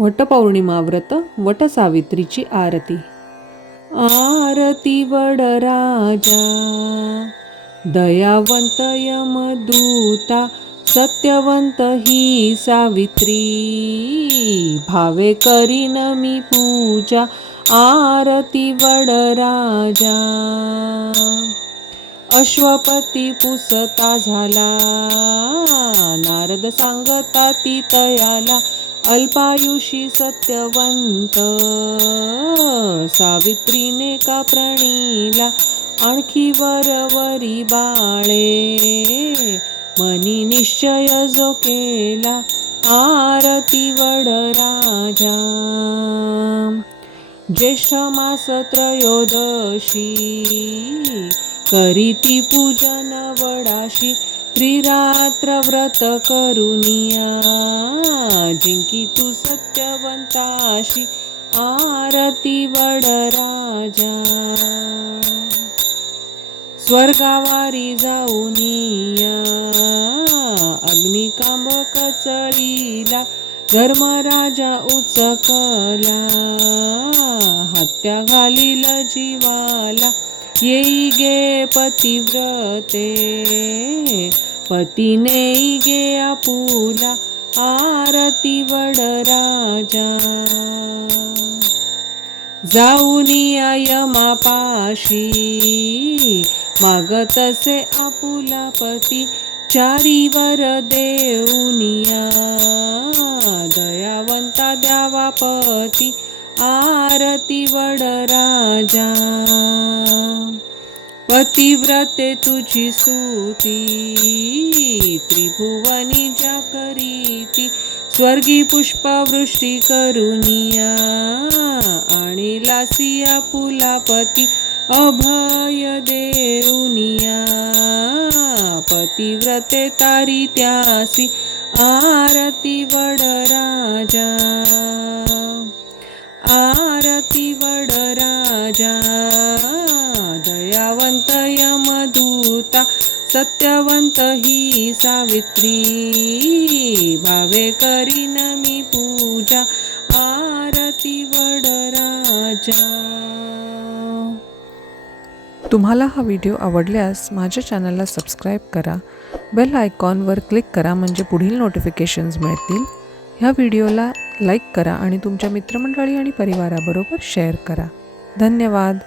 वटपौर्णिमा व्रत वटसावित्रीची आरती। आरती वडराजा दयावंत यमदूता, सत्यवंत ही सावित्री, भावे करीन मी पूजा। आरती वडराजा अश्वपती पुसता झाला, नारद सांगता ती तयाला, अल्पायुषी सत्यवंत सावित्रीने का प्रणीला। आणखी वरवरी बाळे मनी निश्चय जो केला। आरती वडराजा ज्येष्ठ मास त्रयोदशी, करीती पूजन वडाशी, त्रिरात्र व्रत करुनिया, जिंकी तू सत्यवंताशी। आरती वडराजा स्वर्गावारी जाऊनिया, अग्निकांब कचळीला, धर्मराजा उचकला, हत्या घालील जीवाला। येई गे पतिव्रते, पतीने गे आपुला। आरती वडराजा जाऊनिया यमापाशी, मागतसे आपुला पती, चारीवर देऊनिया, दयावंता द्यावा पती। आरती वडराजा पतिव्रते तुझी स्तुती, त्रिभुवनी ज्या करीती, स्वर्गी पुष्पवृष्टी करुनिया, आणि लासिया पुलापती, अभय देऊनिया, पतिव्रते तारी त्यासी। आरती वडराजा आरती वडराजा दयावंत यमदूता, सत्यवंत ही सावित्री, भावे करीन मी पूजा। आरती वडराजा। तुम्हाला हा व्हिडिओ आवडल्यास माझ्या चॅनलला सबस्क्राईब करा, बेल आयकॉनवर क्लिक करा म्हणजे पुढील नोटिफिकेशन्स मिळतील। ह्या व्हिडिओला लाईक करा आणि तुमच्या मित्रमंडळी आणि परिवाराबरोबर शेअर करा। धन्यवाद।